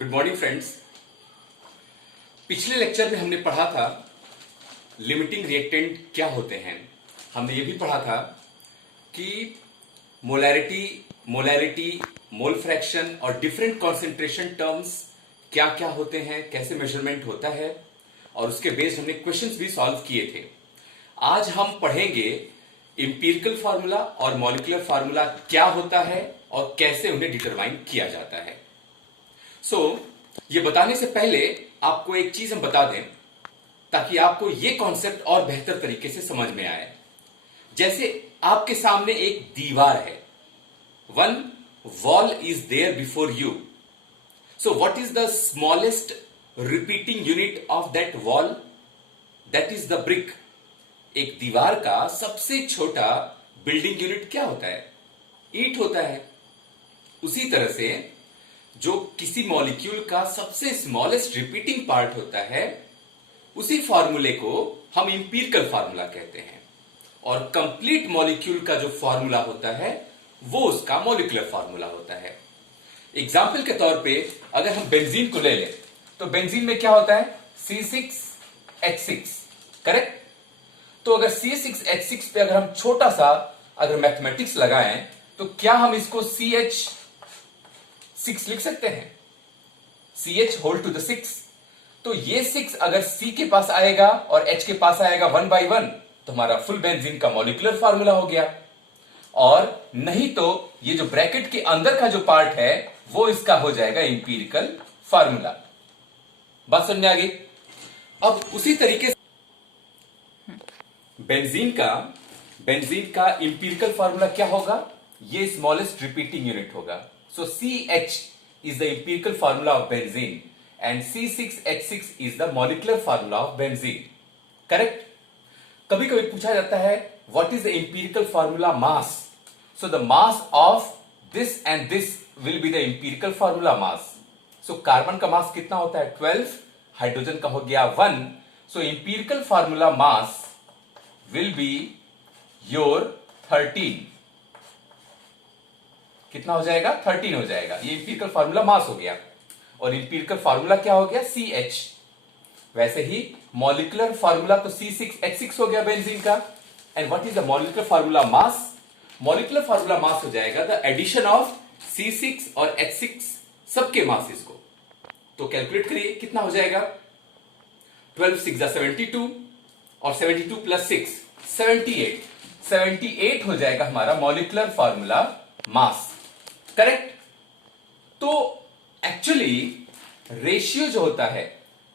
Good morning friends. पिछले lecture में हमने पढ़ा था लिमिटिंग रिएक्टेंट क्या होते हैं। हमने ये भी पढ़ा था कि मोलैरिटी, मोल फ्रैक्शन और डिफरेंट कॉन्सेंट्रेशन टर्म्स क्या क्या होते हैं, कैसे मेजरमेंट होता है, और उसके बेस्ड हमने क्वेश्चंस भी सॉल्व किए थे। आज हम पढ़ेंगे इंपिरिकल फार्मूला और मॉलिक्यूलर फार्मूला क्या होता है और कैसे उन्हें डिटरमाइन किया जाता है। ये बताने से पहले आपको एक चीज हम बता दें ताकि आपको ये कॉन्सेप्ट और बेहतर तरीके से समझ में आए। जैसे आपके सामने एक दीवार है, one wall is there before you, so what is the smallest repeating unit of that wall? That is the brick. एक दीवार का सबसे छोटा बिल्डिंग यूनिट क्या होता है? ईंट होता है। उसी तरह से जो किसी मॉलिक्यूल का सबसे स्मॉलेस्ट रिपीटिंग पार्ट होता है, उसी फॉर्मूले को हम इंपिरिकल फार्मूला कहते हैं, और कंप्लीट मॉलिक्यूल का जो फॉर्मूला होता है वो उसका मॉलिक्यूलर फार्मूला होता है। एग्जाम्पल के तौर पे अगर हम बेंजीन को ले लें तो बेंजीन में क्या होता है? C6H6, correct? तो अगर C6H6 पे अगर हम छोटा सा अगर मैथमेटिक्स लगाएं तो क्या हम इसको CH6 लिख सकते हैं? CH whole to the 6। तो ये 6 अगर C के पास आएगा और H के पास आएगा 1 by 1 तो हमारा फुल बेंजीन का मॉलिक्यूलर फार्मूला हो गया। और नहीं तो ये जो ब्रैकेट के अंदर का जो पार्ट है वो इसका हो जाएगा इंपिरिकल फार्मूला। बात समझ में आ गई? अब उसी तरीके से बेंजीन का इंपिरिकल फार्मूला क्या होगा? ये स्मॉलेस्ट रिपीटिंग यूनिट होगा। So CH is the empirical formula of benzene and C6H6 is the molecular formula of benzene. Correct? कभी कभी पूछा जाता है what is the empirical formula mass? So the mass of this and this will be the empirical formula mass. So carbon का मास कितना होता है? 12, hydrogen का हो गया 1. So empirical formula mass will be your 13. कितना हो जाएगा? 13 हो जाएगा। ये इंपिरिकल फार्मूला मास हो गया, और इंपिरिकल फार्मूला क्या हो गया? CH। वैसे ही मॉलिक्यूलर फार्मूला तो C6H6 हो गया बेंजीन का। And what is the molecular formula mass? Molecular formula mass हो जाएगा द एडिशन ऑफ C6 और H6 सबके मासेस को। तो कैलकुलेट करिए कितना हो जाएगा? 12 6 72 और 72 प्लस 6 78 हो जाएगा हमारा मॉलिक्यूलर फार्मूला मास। करेक्ट? तो एक्चुअली रेशियो जो होता है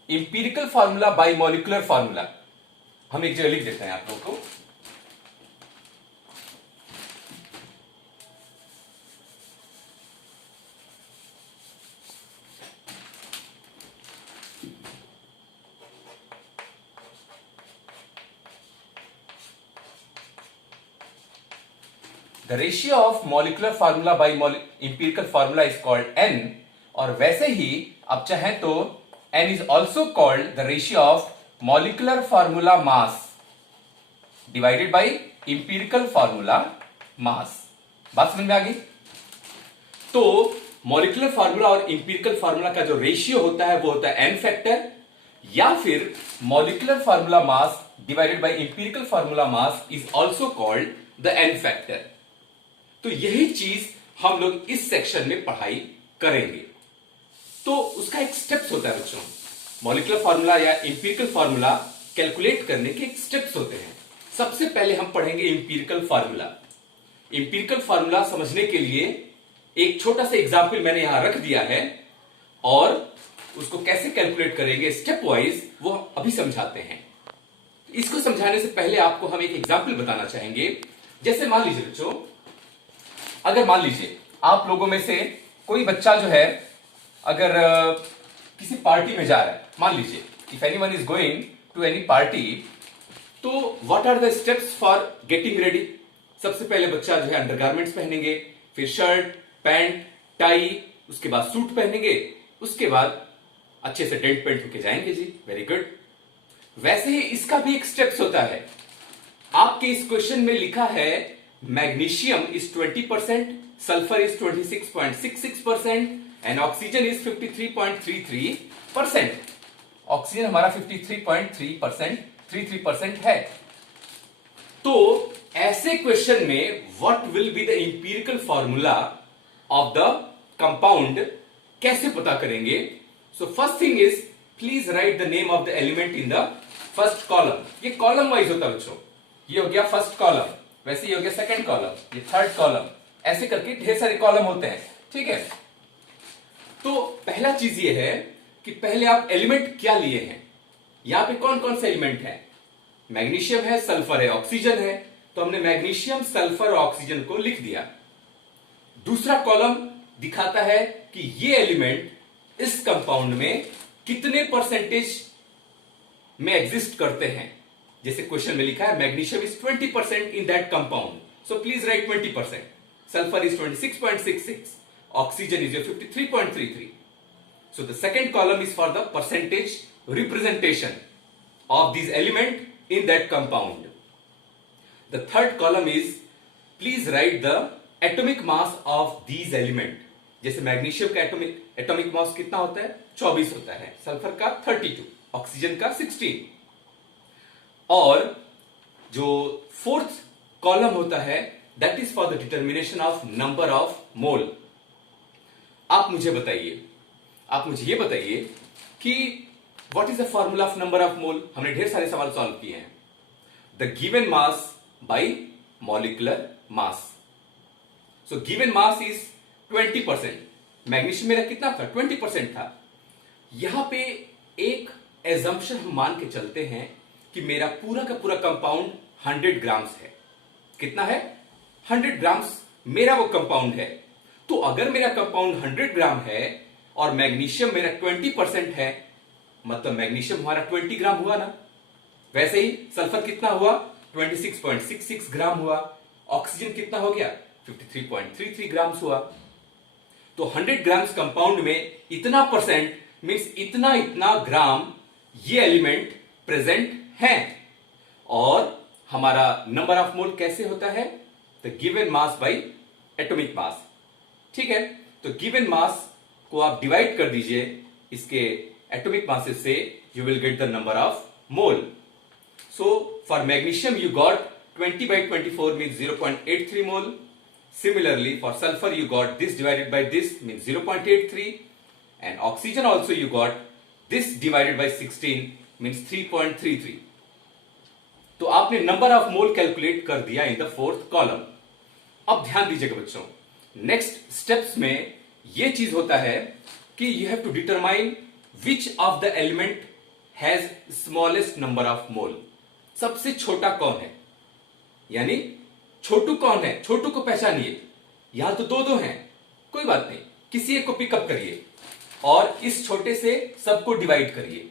empirical formula by molecular formula, हम एक जगह लिख देते हैं आप लोगों को। The ratio of molecular formula by empirical formula is called N, और वैसे ही आप चाहें तो N is also called the ratio of molecular formula mass divided by empirical formula mass। बात समझ में आ गई? तो मॉलिक्यूलर फार्मूला और इंपिरिकल फार्मूला का जो रेशियो होता है वो होता है N फैक्टर, या फिर molecular formula mass divided by empirical formula mass is also called the N factor. तो यही चीज हम लोग इस सेक्शन में पढ़ाई करेंगे। तो उसका एक स्टेप्स होता है बच्चों, मॉलिक्यूलर फार्मूला या इंपिरिकल फार्मूला कैलकुलेट करने के एक स्टेप्स होते हैं। सबसे पहले हम पढ़ेंगे इंपिरिकल फार्मूला। इंपिरिकल फार्मूला समझने के लिए एक छोटा सा एग्जाम्पल मैंने यहां रख दिया है, और उसको कैसे कैलकुलेट करेंगे स्टेप वाइज वो अभी समझाते हैं। इसको समझाने से पहले आपको हम एक एग्जाम्पल बताना चाहेंगे। जैसे मान लीजिए बच्चों, अगर मान लीजिए आप लोगों में से कोई बच्चा जो है अगर किसी पार्टी में जा रहा है, मान लीजिए if anyone is going to any party, तो what are the steps for getting ready? सबसे पहले बच्चा जो है अंडरगारमेंट्स पहनेंगे, फिर शर्ट, पैंट, टाई, उसके बाद सूट पहनेंगे, उसके बाद अच्छे से डेंट पेंट होके जाएंगे जी। Very good. वैसे ही इसका भी एक स्टेप्स होता है। आपके इस क्वेश्चन में लिखा है magnesium is 20%, sulphur is 26.66% and oxygen is 53.33%। Oxygen हमारा 53.33% है। तो ऐसे क्वेश्चन में what will be the empirical formula of the compound कैसे पता करेंगे? So first thing is please right the name of the element in the first column. ये column wise होता है बच्चों, ये हो गया फर्स्ट कॉलम, वैसे ये हो गया सेकंड कॉलम, ये थर्ड कॉलम, ऐसे करके ढेर सारे कॉलम होते हैं, ठीक है। तो पहला चीज ये है कि पहले आप एलिमेंट क्या लिए हैं, यहां पे कौन कौन से एलिमेंट हैं? मैग्नीशियम है, सल्फर है, ऑक्सीजन है, तो हमने मैग्नीशियम, सल्फर और ऑक्सीजन को लिख दिया। दूसरा कॉलम दिखाता है कि ये एलिमेंट इस कंपाउंड में कितने परसेंटेज में एग्जिस्ट करते हैं। जैसे क्वेश्चन में लिखा है magnesium is 20% in that compound, so please right 20%। Sulphur is 26.66, oxygen is 53.33। So the second column is for the percentage representation of these element in that compound. The third column is please write the atomic mass of these element. जैसे magnesium का atomic mass कितना होता है? 24 होता है, sulphur का 32, oxygen का 16। और जो फोर्थ कॉलम होता है that is for the determination of number of mole. आप मुझे ये बताइए कि What is the formula of number of mole? हमने ढेर सारे सवाल सॉल्व किए हैं। The given mass by molecular mass. So given mass is 20%. Magnesium मेरा कितना था? 20% था। यहां पे एक एजम्पशन हम मान के चलते हैं कि मेरा पूरा का पूरा कंपाउंड 100 ग्राम्स है। कितना है? 100 ग्राम्स मेरा वो कंपाउंड है। तो अगर मेरा कंपाउंड 100 ग्राम है और मैग्नीशियम मेरा 20% है, मतलब मैग्नीशियम हमारा 20 ग्राम हुआ ना। वैसे ही सल्फर कितना हुआ? 26.66 ग्राम हुआ। ऑक्सीजन कितना हो गया? 53.33 ग्राम हुआ। तो 100 ग्राम्स कंपाउंड में इतना परसेंट मीन्स इतना इतना ग्राम ये एलिमेंट प्रेजेंट है। और हमारा नंबर ऑफ मोल कैसे होता है? The given mass by atomic mass. ठीक है, तो गिवन मास को आप डिवाइड कर दीजिए इसके atomic masses से, you will get the number of mole. So for magnesium you got 20/24 means 0.83 mole. Similarly for sulfur you got this divided by this means 0.83, and oxygen also you got this divided by 16 means 3.33. तो आपने number of mole calculate कर दिया in the fourth column. अब ध्यान दीजिएगा बच्चों, next steps में ये चीज होता है कि you have to determine Which of the element has smallest number of mole? सबसे छोटा कौन है, यानी छोटू कौन है? छोटू को पहचानिए। यहां तो दो हैं, कोई बात नहीं, किसी एक को पिकअप करिए और इस छोटे से सबको डिवाइड करिए।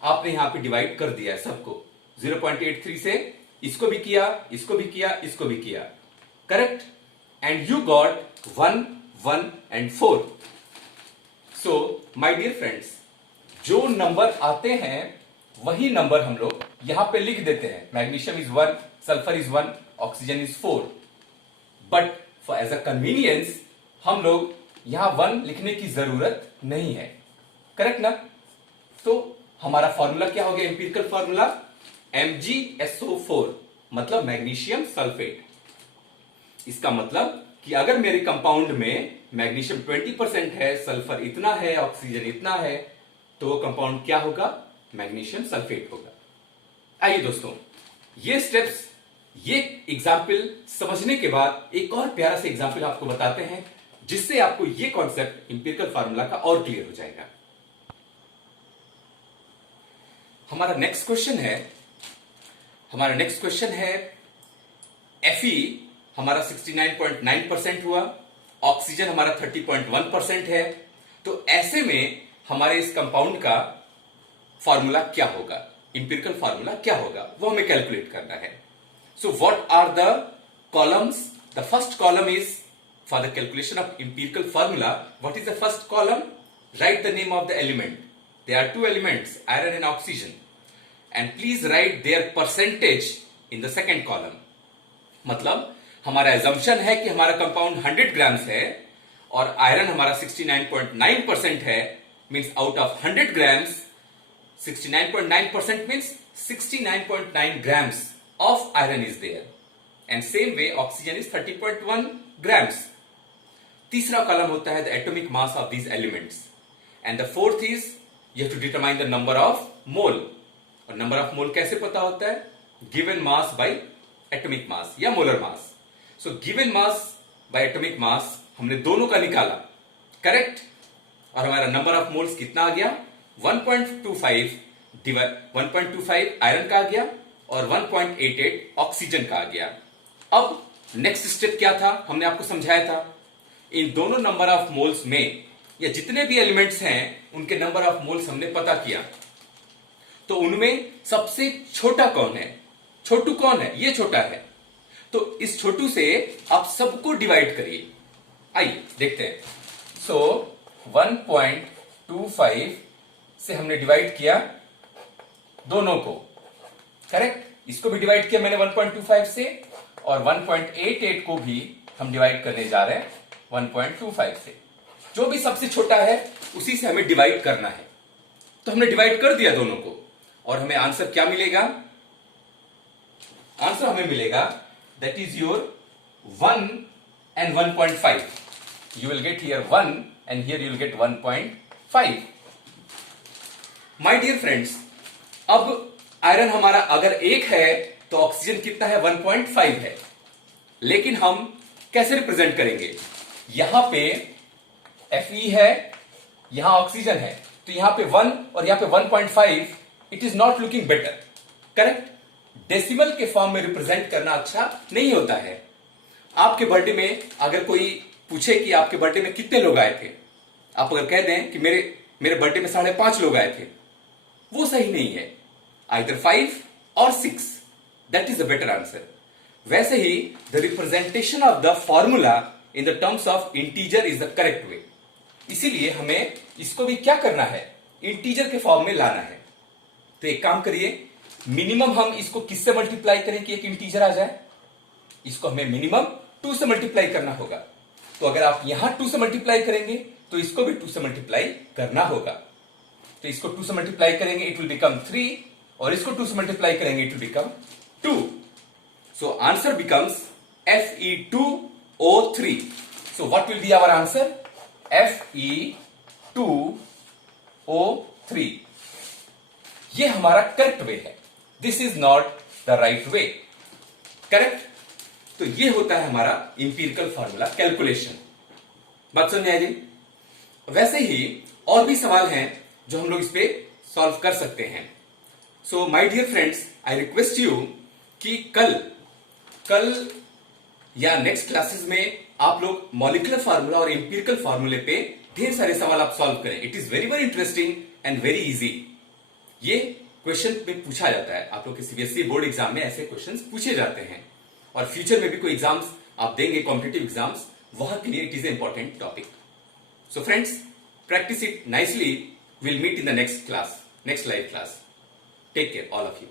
आपने यहां पे डिवाइड कर दिया है सबको, 0.83 से इसको भी किया, इसको भी किया, इसको भी किया, correct. And you got 1, 1 and 4। So my dear friends, जो नंबर आते हैं वही नंबर हम लोग यहां पे लिख देते हैं। Magnesium is 1, sulphur is 1, oxygen is 4। But for as a convenience हम लोग यहां 1 लिखने की जरूरत नहीं है, करेक्ट ना। तो हमारा फॉर्मूला क्या हो गया? एम्पिरिकल फॉर्मूला MgSO4, मतलब मैग्नीशियम सल्फेट। इसका मतलब कि अगर मेरे कंपाउंड में मैग्नीशियम 20% है, सल्फर इतना है, ऑक्सीजन इतना है, तो वो कंपाउंड क्या होगा? मैग्नीशियम सल्फेट होगा। आइए दोस्तों, ये स्टेप्स, ये एग्जाम्पल समझने के बाद एक और प्यारा सा एग्जाम्पल आपको बताते हैं, जिससे आपको ये कॉन्सेप्ट इंपिरिकल फार्मूला का और क्लियर हो जाएगा। हमारा नेक्स्ट क्वेश्चन है Fe हमारा 69.9% हुआ, ऑक्सीजन हमारा 30.1% है। तो ऐसे में हमारे इस कंपाउंड का फॉर्मूला क्या होगा, इंपिरिकल फॉर्मूला क्या होगा, वो हमें कैलकुलेट करना है। So what are the columns? The first column is for the calculation of empirical formula. What is the first column? Write the name of the element. There are 2 elements, iron and oxygen, and please write their percentage in the second column. मतलब हमारा assumption है कि हमारा compound 100 grams है और iron हमारा 69.9% है, means out of 100 grams 69.9% means 69.9 grams of iron is there. And same way oxygen is 30.1 grams. तीसरा कॉलम होता है the atomic mass of these elements. And the fourth is you have to determine the number of mole. और number of mole कैसे पता होता है? Given mass by atomic mass या molar mass. So given mass by atomic mass हमने दोनों का निकाला, करेक्ट? और हमारा नंबर ऑफ मोल्स कितना आ गया? 1.25 आयरन का आ गया और 1.88 ऑक्सीजन का आ गया। अब नेक्स्ट स्टेप क्या था? हमने आपको समझाया था इन दोनों नंबर ऑफ मोल्स में या जितने भी एलिमेंट्स हैं उनके नंबर ऑफ मोल्स हमने पता किया, तो उनमें सबसे छोटा कौन है? छोटू कौन है? ये छोटा है। तो इस छोटू से आप सबको डिवाइड करिए। आइए देखते हैं। सो 1.25 से हमने डिवाइड किया दोनों को, करेक्ट? इसको भी डिवाइड किया मैंने 1.25 से और 1.88 को भी हम डिवाइड करने जा रहे हैं 1.25 से। जो भी सबसे छोटा है उसी से हमें डिवाइड करना है। तो हमने डिवाइड कर दिया दोनों को और हमें आंसर क्या मिलेगा? आंसर हमें मिलेगा that is your 1 and 1.5. You will get here 1 and here you will get 1.5. My dear friends, अब आयरन हमारा अगर 1 है तो ऑक्सीजन कितना है? 1.5 है। लेकिन हम कैसे रिप्रेजेंट करेंगे? यहां पे Fe है, यहां ऑक्सीजन है, तो यहां पे 1 और यहां पे 1.5, it is not looking better, correct? Decimal के फॉर्म में रिप्रेजेंट करना अच्छा नहीं होता है। आपके बर्थडे में अगर कोई पूछे कि आपके बर्थडे में कितने लोग आए थे, आप अगर कह दें कि मेरे बर्थडे में 5.5 लोग आए थे, वो सही नहीं है। आइदर 5 और 6, that is the better answer. वैसे ही the representation of the formula in the terms of integer is the correct way. इसीलिए हमें इसको भी क्या करना है? इंटीजर के फॉर्म में लाना है। तो एक काम करिए, मिनिमम हम इसको किससे मल्टीप्लाई करें कि एक इंटीजर आ जाए? इसको हमें मिनिमम 2 से मल्टीप्लाई करना होगा। तो अगर आप यहां 2 से मल्टीप्लाई करेंगे तो इसको भी 2 से मल्टीप्लाई करना होगा। तो इसको 2 से मल्टीप्लाई करेंगे, इट विल बिकम 3, और इसको 2 से मल्टीप्लाई करेंगे, it will become 2। So answer becomes Fe2O3। So what will be our answer? Fe2O3। ये हमारा करेक्ट वे है। This is not the right way, correct? तो ये होता है हमारा इंपीरिकल फार्मूला कैलकुलेशन। बात समझ आई? वैसे ही और भी सवाल हैं जो हम लोग इस पे सॉल्व कर सकते हैं। So my dear friends, I request you कि कल या नेक्स्ट क्लासेस में आप लोग मॉलिक्यूलर फार्मूला और इंपीरिकल फार्मूले पे ढेर सारे सवाल आप सॉल्व करें। It is very very interesting and very easy. ये क्वेश्चन में पूछा जाता है, आप लोग के सीबीएसई बोर्ड एग्जाम में ऐसे क्वेश्चंस पूछे जाते हैं, और फ्यूचर में भी कोई एग्जाम्स आप देंगे, कॉम्पिटिटिव एग्जाम्स, वहां के लिए it is a important topic. So friends, practice it nicely. We'll meet in the next class, next live class. Take care, all of you.